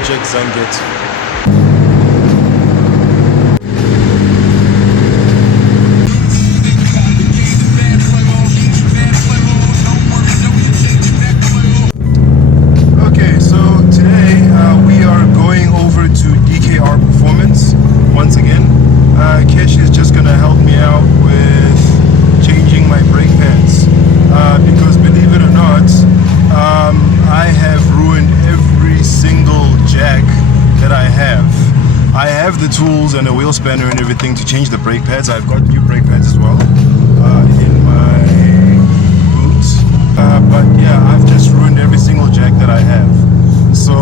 Project Zangetsu. Okay, so today we are going over to DKR Performance once again. Kesh is just gonna help me out with changing my brake pads because believe it or not, I have ruined every single jack that I have. I have the tools and a wheel spanner and everything to change the brake pads. I've got new brake pads as well in my boots. But yeah, I've just ruined every single jack that I have. So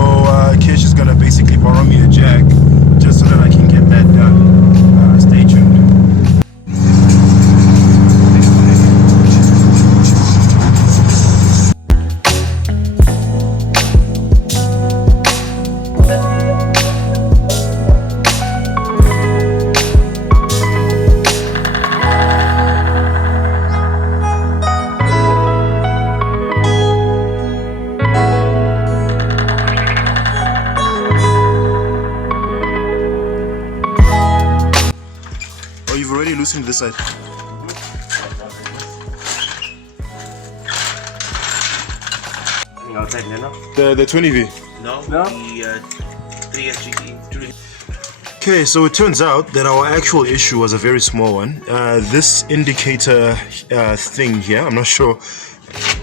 Kesh is gonna basically borrow me a jack just so that I can get that done. Stay tuned. You've already loosened this side. Outside now? The 20V. No. The 3SG. Okay, so it turns out that our actual issue was a very small one. This indicator thing here, I'm not sure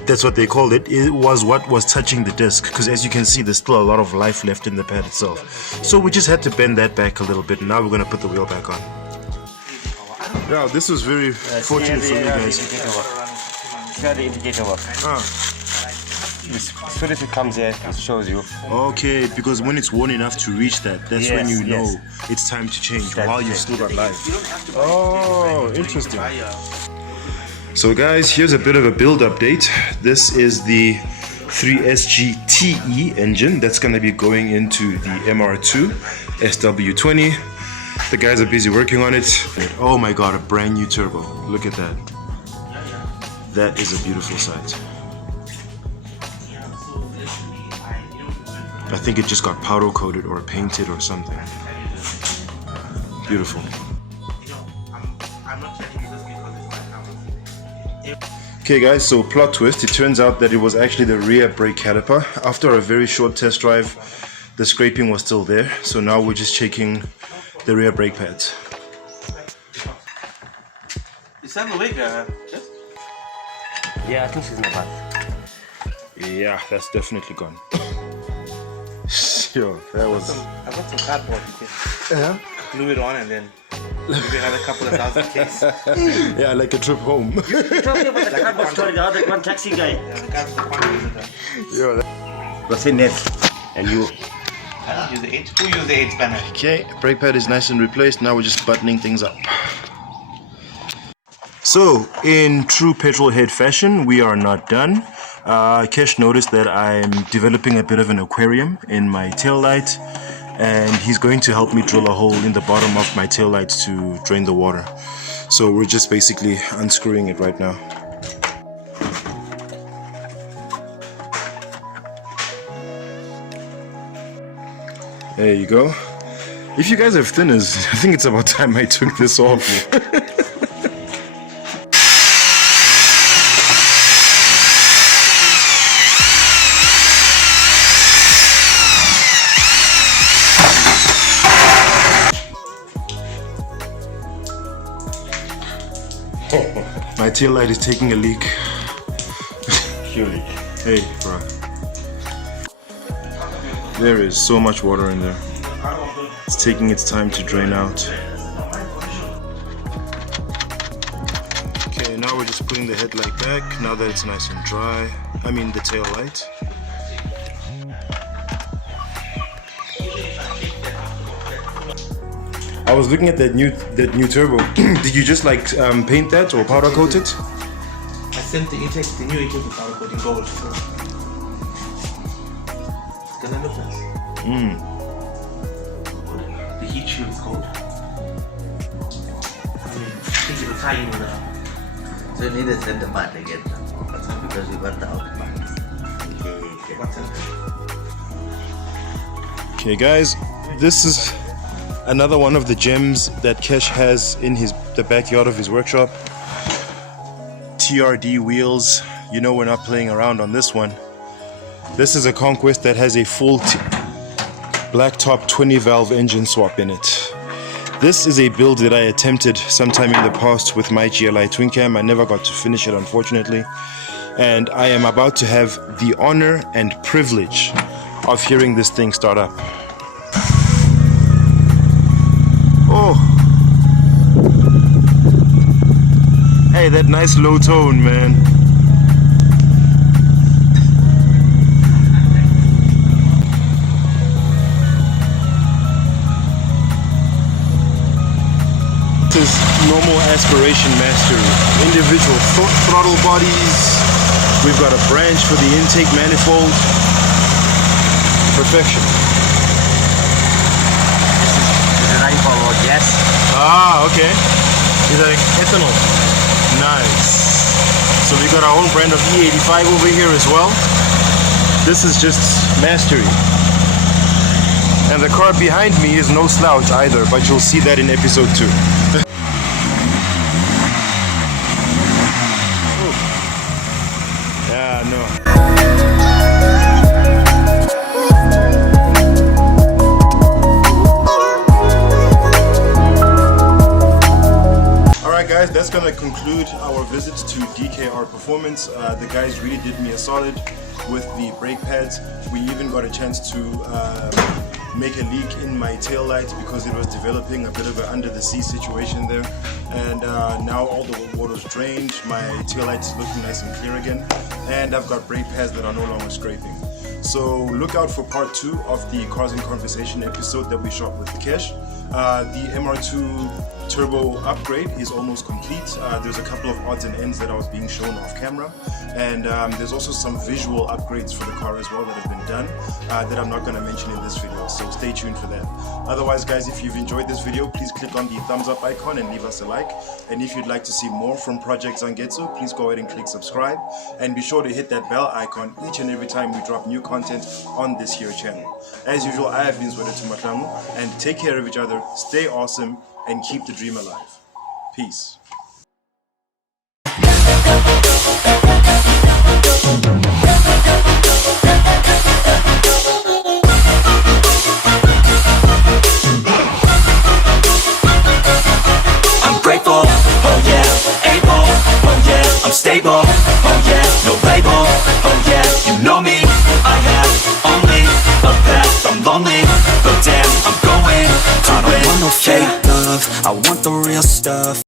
that's what they called it, it was what was touching the disc, because as you can see there's still a lot of life left in the pad itself. So we just had to bend that back a little bit, and now we're going to put the wheel back on. Yeah, this was very fortunate for me, guys. Here the indicator work. As soon as it comes here, it shows you. Okay, because when it's worn enough to reach that, that's when you know it's time to change while you've still got life. Oh, interesting. So guys, here's a bit of a build update. This is the 3SG TE engine that's going to be going into the MR2 SW20. The guys are busy working on it. Oh my god, a brand new turbo. Look at that. That is a beautiful sight. I think it just got powder coated or painted or something. Beautiful. Okay guys, so plot twist, it turns out that it was actually the rear brake caliper. After a very short test drive, the scraping was still there. So now we're just checking the rear brake pads. Is that the wig? Yeah, I think she's in the bath. Yeah, that's definitely gone. Yo, that was... I got some cardboard. Yeah? Glue it on and then maybe another couple of thousand case. Yeah, like a trip home. You're talking about the cardboard story, the other one taxi guy. Yeah, the cardboard quantity. Yo, What's in it? And you... I don't use the 8. Who uses the 8 spanner? okay, brake pad is nice and replaced. Now we're just buttoning things up. So, in true Pertrol-Head fashion, we are not done. Kesh noticed that I'm developing a bit of an aquarium in my tail light, and he's going to help me drill a hole in the bottom of my tail light to drain the water. So we're just basically unscrewing it right now. There you go. If you guys have thinners, I think it's about time I took this off. My tail light is taking a leak. Surely. Hey, bro. There is so much water in there. It's taking its time to drain out. Okay, now we're just putting the headlight back now that it's nice and dry. I mean the tail light. I was looking at that new turbo. Did you just like paint that or powder coat it? I sent the intake, the new intake with powder coating gold. So it's gonna look nice. The heat shield is cold. I think it'll tie in with that. So you need a center part again because you got the out part. What's that? Okay guys, this is another one of the gems that Kesh has in the backyard of his workshop. TRD wheels, you know we're not playing around on this one. This is a Conquest that has a full blacktop 20 valve engine swap in it. This is a build that I attempted sometime in the past with my GLI twin cam. I never got to finish it, unfortunately. And I am about to have the honor and privilege of hearing this thing start up. Oh! Hey, that nice low tone, man. This is normal aspiration mastery. Individual throttle bodies. We've got a branch for the intake manifold. Perfection. This is 9-forward, yes. Ah, okay. Is that ethanol? Nice. So we got our own brand of E85 over here as well. This is just mastery. And the car behind me is no slouch either, but you'll see that in episode 2. Yeah, no. Alright guys, that's gonna conclude our visit to DKR Performance. The guys really did me a solid with the brake pads. We even got a chance to make a leak in my tail lights because it was developing a bit of an under the sea situation there. And now all the water's drained, my tail lights is looking nice and clear again, and I've got brake pads that are no longer scraping. So look out for part 2 of the Cars in Conversation episode that we shot with Kesh. The MR2 turbo upgrade is almost complete. There's a couple of odds and ends that I was being shown off camera, and there's also some visual upgrades for the car as well that have been done that I'm not going to mention in this video, so stay tuned for that. Otherwise guys, if you've enjoyed this video, please click on the thumbs up icon and leave us a like, and if you'd like to see more from Project Zangetsu, please go ahead and click subscribe, and be sure to hit that bell icon each and every time we drop new content on this here channel. As usual, I have been Zangetsu Matlamu, and take care of each other, stay awesome, and keep the dream alive. Peace. I'm grateful, oh yeah, able, oh yeah, I'm stable, oh yeah, no label, oh yeah, you know me, I have only a path, I'm lonely, but damn, I'm going to win. I don't want no fake love, I want the real stuff.